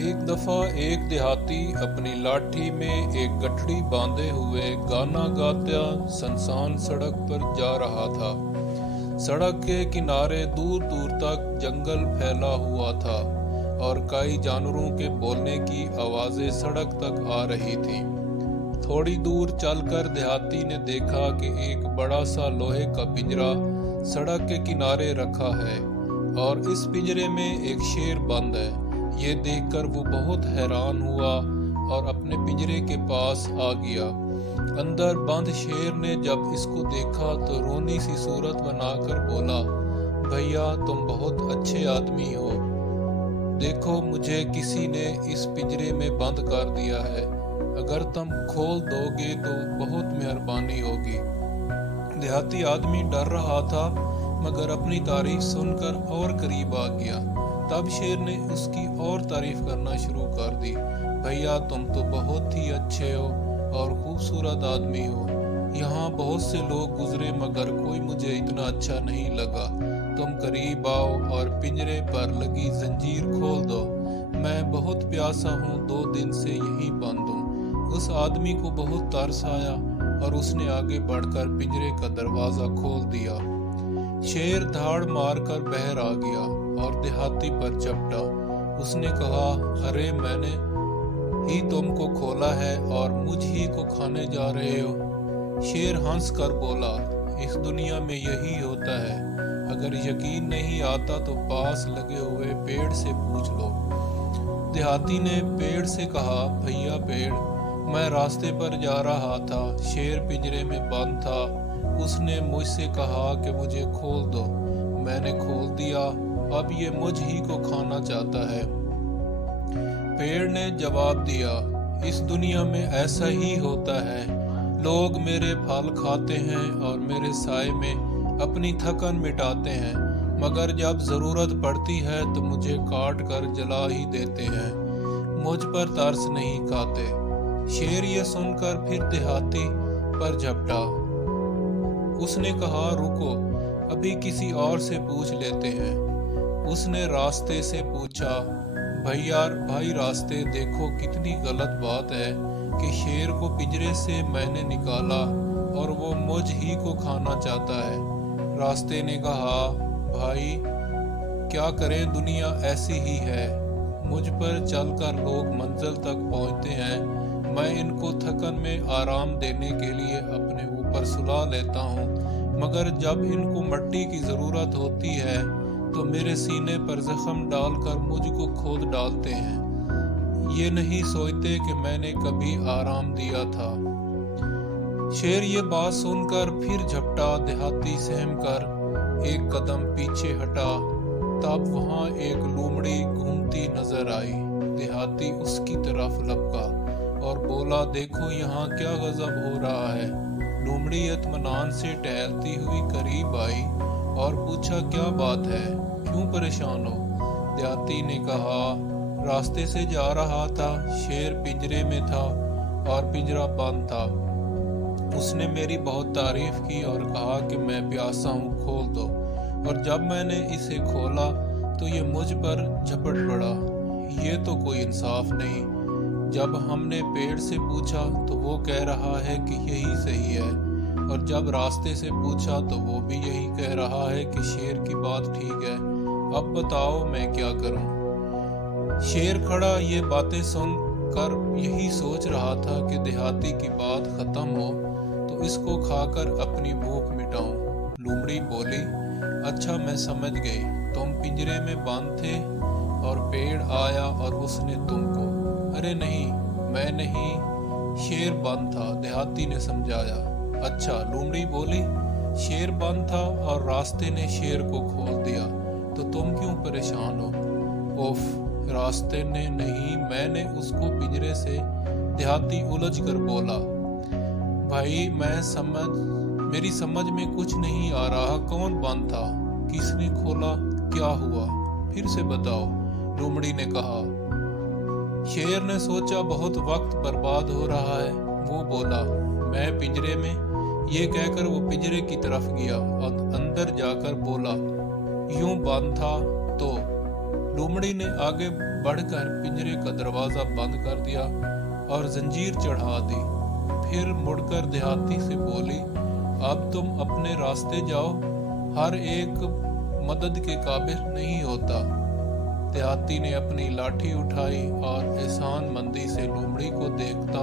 एक दफा एक देहाती अपनी लाठी में एक गठड़ी बांधे हुए गाना गाता सुनसान सड़क पर जा रहा था। सड़क के किनारे दूर दूर तक जंगल फैला हुआ था और कई जानवरों के बोलने की आवाजें सड़क तक आ रही थी। थोड़ी दूर चलकर देहाती ने देखा कि एक बड़ा सा लोहे का पिंजरा सड़क के किनारे रखा है और इस पिंजरे में एक शेर बंद है। ये देखकर वो बहुत हैरान हुआ और अपने पिंजरे के पास आ गया। अंदर बंद शेर ने जब इसको देखा तो रोनी सी सूरत बनाकर बोला, भैया तुम बहुत अच्छे आदमी हो, देखो मुझे किसी ने इस पिंजरे में बंद कर दिया है, अगर तुम खोल दोगे तो बहुत मेहरबानी होगी। देहाती आदमी डर रहा था मगर अपनी तारीफ सुनकर और करीब आ गया। तब शेर ने उसकी और तारीफ करना शुरू कर दी, भैया तुम तो बहुत ही अच्छे हो और खूबसूरत आदमी हो, यहाँ बहुत से लोग गुजरे मगर कोई मुझे इतना अच्छा नहीं लगा, तुम करीब आओ और पिंजरे पर लगी जंजीर खोल दो, मैं बहुत प्यासा हूँ, 2 दिन से यहीं बंद हूँ। उस आदमी को बहुत तरस आया और उसने आगे बढ़कर पिंजरे का दरवाजा खोल दिया। शेर धाड़ मारकर बाहर आ गया और देहाती पर चपटा। उसने कहा, अरे मैंने ही तुमको खोला है और मुझ ही को खाने जा रहे हो। शेर हंस कर बोला, इस दुनिया में यही होता है, अगर यकीन नहीं आता तो पास लगे हुए पेड़ से पूछ लो। देहाती ने पेड़ से कहा, भैया पेड़, मैं रास्ते पर जा रहा था, शेर पिंजरे में बंद था, उसने मुझसे कहा कि मुझे खोल दो, मैंने खोल दिया, अब ये मुझ ही को खाना चाहता है। पेड़ ने जवाब दिया, इस दुनिया में ऐसा ही होता है, लोग मेरे फल खाते हैं और मेरे साए में अपनी थकन मिटाते हैं, मगर जब ज़रूरत पड़ती है तो मुझे काट कर जला ही देते हैं, मुझ पर तरस नहीं खाते। शेर ये सुनकर फिर देहाती पर झपटा। उसने कहा, रुको, अभी किसी और से पूछ लेते हैं। उसने रास्ते से पूछा, भाई रास्ते, देखो कितनी गलत बात है कि शेर को पिंजरे से मैंने निकाला और वो मुझ ही को खाना चाहता है। रास्ते ने कहा, भाई क्या करें, दुनिया ऐसी ही है, मुझ पर चलकर लोग मंजिल तक पहुंचते हैं, मैं इनको थकन में आराम देने के लिए अपने ऊपर सुला लेता हूँ, मगर जब इनको मट्टी की ज़रूरत होती है तो मेरे सीने पर जख्म डालकर मुझको खोद डालते हैं, ये नहीं सोचते कि मैंने कभी आराम दिया था। शेर ये बात सुनकर फिर झपटा। देहाती सहम कर एक कदम पीछे हटा, तब वहाँ एक लोमड़ी घूमती नजर आई। देहाती उसकी तरफ लपका और बोला, देखो यहाँ क्या गजब हो रहा है। लोमड़ी इत्मीनान से टहलती हुई करीब आई और पूछा, क्या बात है, क्यों परेशान हो? देहाती ने कहा, रास्ते से जा रहा था, शेर पिंजरे में था और पिंजरा बंद था, उसने मेरी बहुत तारीफ की और कहा कि मैं प्यासा हूँ, खोल दो, और जब मैंने इसे खोला तो ये मुझ पर झपट पड़ा, ये तो कोई इंसाफ नहीं। जब हमने पेड़ से पूछा तो वो कह रहा है कि यही सही है, और जब रास्ते से पूछा तो वो भी यही कह रहा है कि शेर की बात ठीक है, अब बताओ मैं क्या करूं? शेर खड़ा ये बातें सुनकर यही सोच रहा था कि देहाती की बात खत्म हो तो इसको खाकर अपनी भूख मिटाऊं। लोमड़ी बोली, अच्छा मैं समझ गई, तुम पिंजरे में बंद थे और पेड़ आया और उसने तुमको। अरे नहीं, मैं नहीं, शेर बंद था, देहाती ने समझाया। अच्छा, लोमड़ी बोली, शेर बंद था और रास्ते ने शेर को खोल दिया, तो तुम क्यों परेशान हो? ओफ, रास्ते ने नहीं, मैंने उसको पिंजरे से। देहाती उलझ कर बोला, भाई मेरी समझ में कुछ नहीं आ रहा, कौन बंद था, किसने खोला, क्या हुआ, फिर से बताओ? लोमड़ी ने कहा। शेर ने सोचा बहुत वक्त बर्बाद हो रहा है, वो बोला, मैं पिंजरे में। ये कहकर वो पिंजरे की तरफ गया और अंदर जाकर बोला, यूं बंद था तो। लोमड़ी ने आगे बढ़ कर पिंजरे का दरवाज़ा बंद कर दिया और जंजीर चढ़ा दी। फिर मुड़कर देहाती से बोली, अब तुम अपने रास्ते जाओ, हर एक मदद के काबिल नहीं होता। देहाती ने अपनी लाठी उठाई और एहसान मंदी से लोमड़ी को देखता